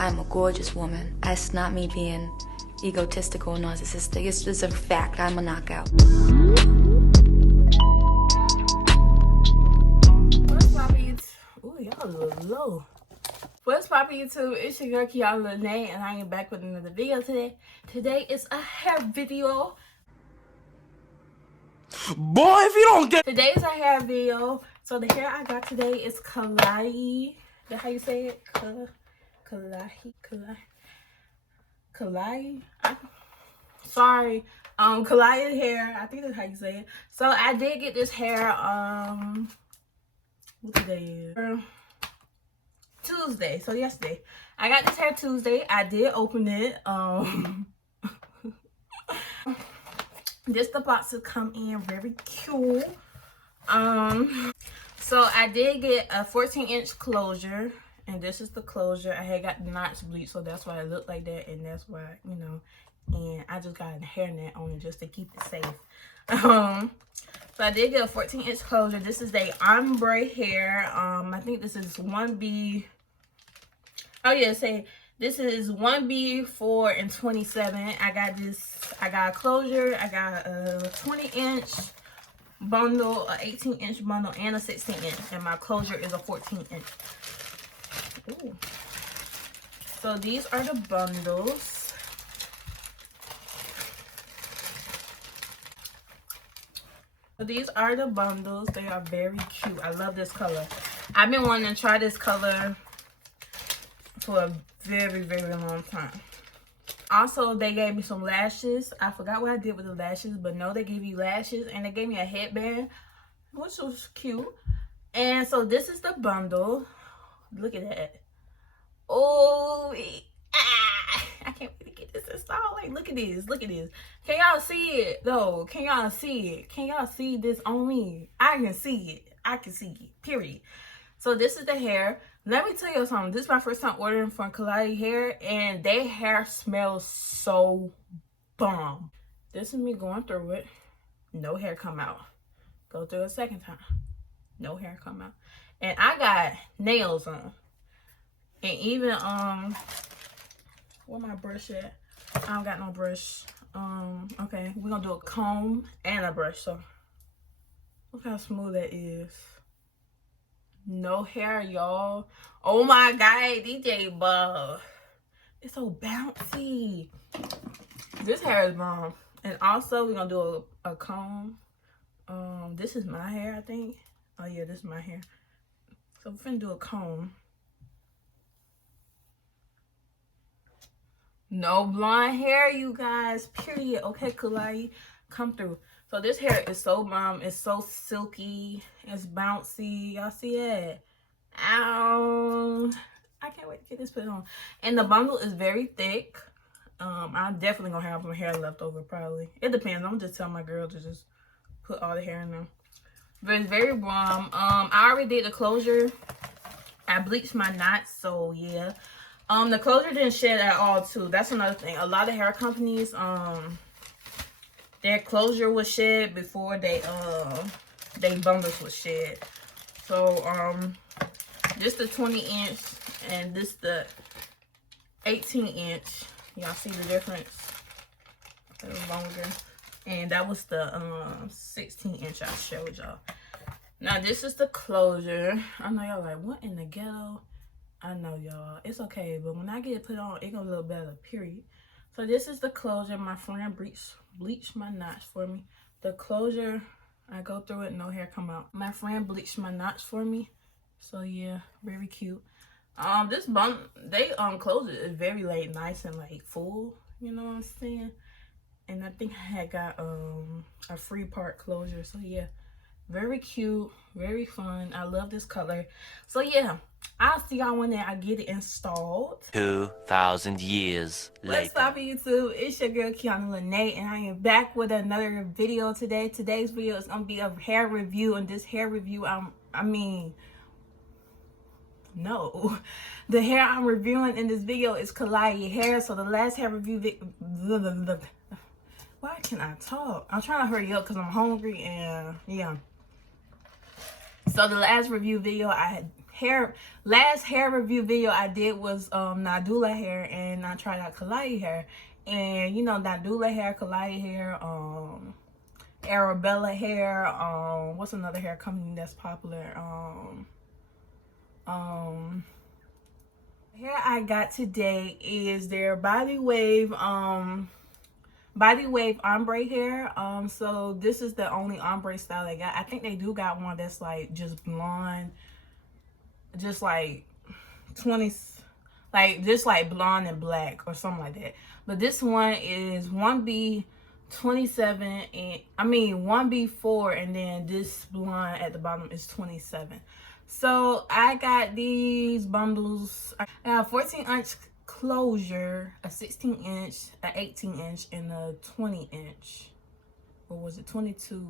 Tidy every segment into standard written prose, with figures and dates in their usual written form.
I'm a gorgeous woman. That's not me being egotistical or narcissistic. It's just a fact. I'm a knockout. What's poppin' YouTube? Ooh, y'all a little low. What's poppin' YouTube? It's your girl Klaiyi Hair, and I am back with another video today. Today is a hair video. Boy, if you don't get... Today is a hair video. So the hair I got today is Klaiyi. That's how you say it? Klaiyi. Sorry. Klaiyi Hair. I think that's how you say it. So I did get this hair, what today is? Tuesday. So yesterday. I got this hair Tuesday. I did open it. This the box to come in, very cute. So I did get a 14-inch closure, and this is the closure. I had got the knots bleached, so that's why it looked like that, and that's why, you know, and I just got a hairnet on it just to keep it safe. So I did get a 14-inch closure. This is the Ombré hair. I think this is 1B. Oh yeah, this is 1B 4 and 27. I got a closure. I got a 20-inch bundle, a 18-inch bundle, and a 16-inch. And my closure is a 14-inch. Ooh. So these are the bundles. So these are the bundles. They are very cute. I love this color. I've been wanting to try this color for a very, very long time. Also, they gave me some lashes. I forgot what I did with the lashes, but no, they gave you lashes, and they gave me a headband, which was cute. And so this is the bundle. Look at that. Oh, I can't wait to get this installed. Like, look at this. Look at this. Can y'all see it though? Can y'all see it? Can y'all see this on me? I can see it. I can see it. Period. So this is the hair. Let me tell you something. This is my first time ordering from Klaiyi Hair, and their hair smells so bomb. This is me going through it. No hair come out. Go through it a second time. No hair come out. And I got nails on. And even, where my brush at? I don't got no brush. Okay, we're gonna do a comb and a brush. So, look how smooth that is. No hair, y'all. Oh my god, DJ Bob. It's so bouncy. This hair is bomb. And also, we're gonna do a comb. This is my hair, I think. Oh yeah, this is my hair. So we're finna do a comb. No blonde hair, you guys. Period. Okay, Klaiyi, come through. So this hair is so bomb. It's so silky. It's bouncy. Y'all see it? Ow. I can't wait to get this put on. And the bundle is very thick. I'm definitely going to have some hair left over probably. It depends. I'm just telling my girl to just put all the hair in there. But it's very bomb. I already did the closure. I bleached my knots. So yeah. The closure didn't shed at all too. That's another thing. A lot of hair companies, their closure was shed before they bundles was shed. So this the 20-inch and this the 18-inch. Y'all see the difference? A little longer. And that was the 16-inch I showed y'all. Now this is the closure. I know y'all like, what in the ghetto? I know y'all. It's okay, but when I get it put on, it gonna look better, period. So this is the closure. My friend bleached my knots for me. The closure, I go through it, no hair come out. My friend bleached my knots for me. So yeah, very cute. This bun, they closure is very like nice and like full, you know what I'm saying? And I think I had got a free part closure. So yeah, very cute, very fun. I love this color. So yeah, I'll see y'all when I get it installed. 2,000 years later. What's up, YouTube? It's your girl Klaiyi Hair, and I am back with another video today. Today's video is gonna be a hair review, and this hair review, no, the hair I'm reviewing in this video is Klaiyi Hair. So the last hair review why can't I talk? I'm trying to hurry up because I'm hungry, and yeah. So the last review video I last hair review video I did was Nadula hair, and I tried out Klaiyi hair. And you know, Nadula hair, Klaiyi hair, Arabella hair, what's another hair company that's popular? Hair I got today is their body wave ombre hair. So this is the only ombre style they got. I think they do got one that's like just blonde, just like 20s, like just like blonde and black or something like that. But this one is 1B 27, and I mean 1B4, and then this blonde at the bottom is 27. So I got these bundles. I got a 14-inch closure, a 16-inch, an 18-inch, and a 20-inch. Or was it 22?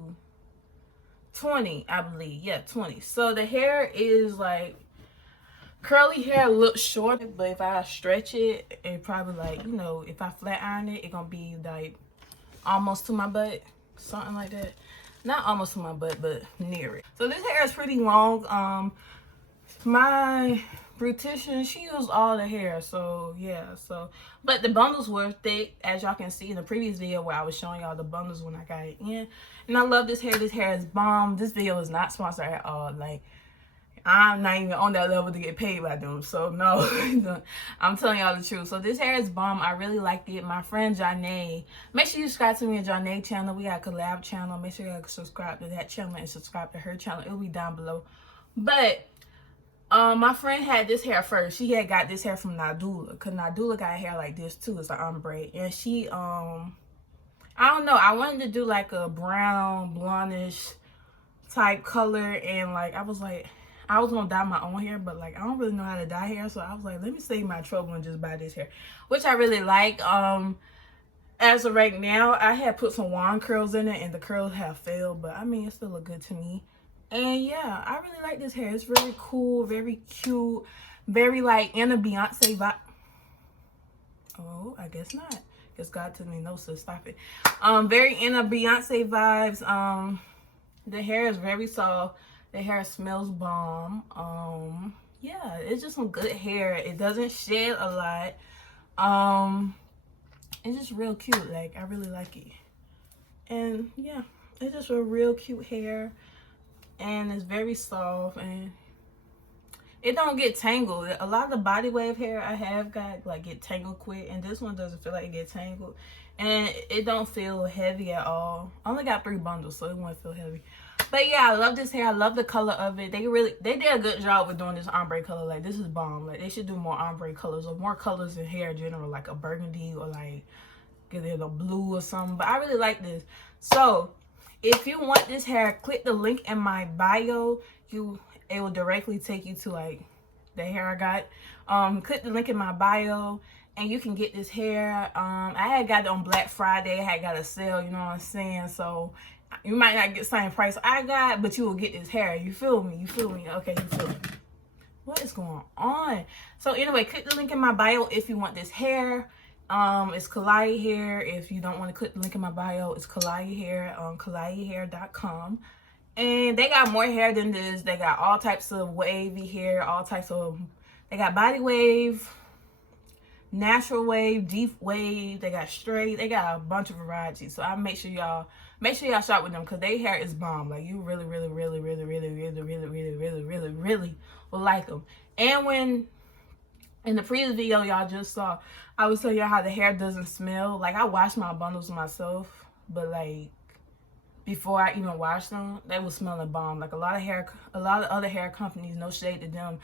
20, I believe. Yeah, 20. So the hair is like curly hair, looks short, but if I stretch it, it probably like, you know, if I flat iron it, it's gonna be like almost to my butt, something like that. Not almost to my butt, but near it. So this hair is pretty long. My beautician, she used all the hair, so yeah. So but the bundles were thick, as y'all can see in the previous video where I was showing y'all the bundles when I got it in. And I love this hair. This hair is bomb. This video is not sponsored at all. Like, I'm not even on that level to get paid by them, so no. I'm telling y'all the truth. So this hair is bomb. I really liked it. My friend Janae, make sure you subscribe to me on Janae channel. We got a collab channel. Make sure you subscribe to that channel and subscribe to her channel. It'll be down below. But my friend had this hair first. She had got this hair from Nadula, because Nadula got hair like this too. It's an ombre. And she I don't know, I wanted to do like a brown blondish type color, and like I was gonna dye my own hair, but like I don't really know how to dye hair, so I was like, let me save my trouble and just buy this hair, which I really like. As of right now, I had put some wand curls in it, and the curls have failed, but I mean, it still look good to me. And yeah, I really like this hair. It's very cool, very cute, very like in a Beyonce vibe. Oh, I guess not. Guess God told me no, so stop it. Very in a Beyonce vibes. The hair is very soft. The hair smells bomb. Yeah, it's just some good hair. It doesn't shed a lot. It's just real cute. Like, I really like it. And yeah, it's just a real cute hair, and it's very soft, and it don't get tangled. A lot of the body wave hair I have got like get tangled quick, and this one doesn't feel like it get tangled, and it don't feel heavy at all. I only got 3 bundles, so it won't feel heavy. But yeah, I love this hair. I love the color of it. They did a good job with doing this ombre color. Like, this is bomb. Like, they should do more ombre colors, or more colors in hair in general, like a burgundy, or like get it a blue or something. But I really like this. So if you want this hair, click the link in my bio. It will directly take you to like the hair I got. Click the link in my bio, and you can get this hair. I had got it on Black Friday. I had got a sale, you know what I'm saying? So you might not get the same price I got, but you will get this hair. You feel me? You feel me? Okay, you feel me? What is going on? So anyway, click the link in my bio if you want this hair. It's Klaiyi Hair. If you don't want to click the link in my bio, it's Klaiyi Hair on KlaiyiHair.com. And they got more hair than this. They got all types of wavy hair, all types of, they got body wave, natural wave, deep wave, they got straight, they got a bunch of varieties. So I make sure y'all shop with them, because their hair is bomb. Like, you really will like them. And when in the previous video y'all just saw, I was telling y'all how the hair doesn't smell. Like, I wash my bundles myself, but like before I even wash them, they was smelling bomb. Like, a lot of other hair companies, no shade to them,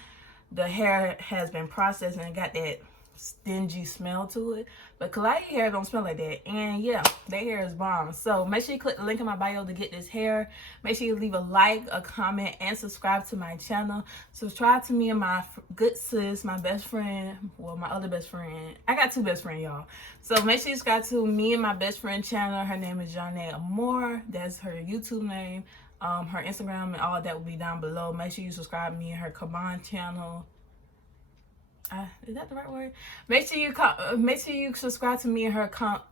the hair has been processed and got that stingy smell to it, but Klaiyi hair don't smell like that. And yeah, their hair is bomb. So make sure you click the link in my bio to get this hair. Make sure you leave a like, a comment, and subscribe to my channel. Subscribe to me and my good sis, my best friend, well, my other best friend. I got 2 best friends, y'all. So make sure you subscribe to me and my best friend channel. Her name is Janae Ombré. That's her YouTube name. Her Instagram and all that will be down below. Make sure you subscribe to me and her Kaban channel. Is that the right word? Make sure you subscribe to me and her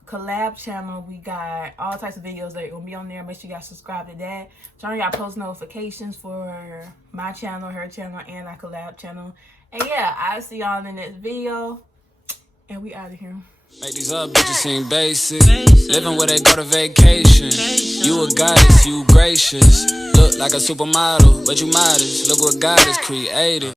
collab channel. We got all types of videos that are gonna be on there. Make sure you guys subscribe to that. Turn on y'all post notifications for my channel, her channel, and our collab channel. And yeah, I'll see y'all in the next video. And we out of here. Make these up bitches seem basic. Living where they go to vacation. You a goddess, you gracious. Look like a supermodel, but you modest. Look what God has created.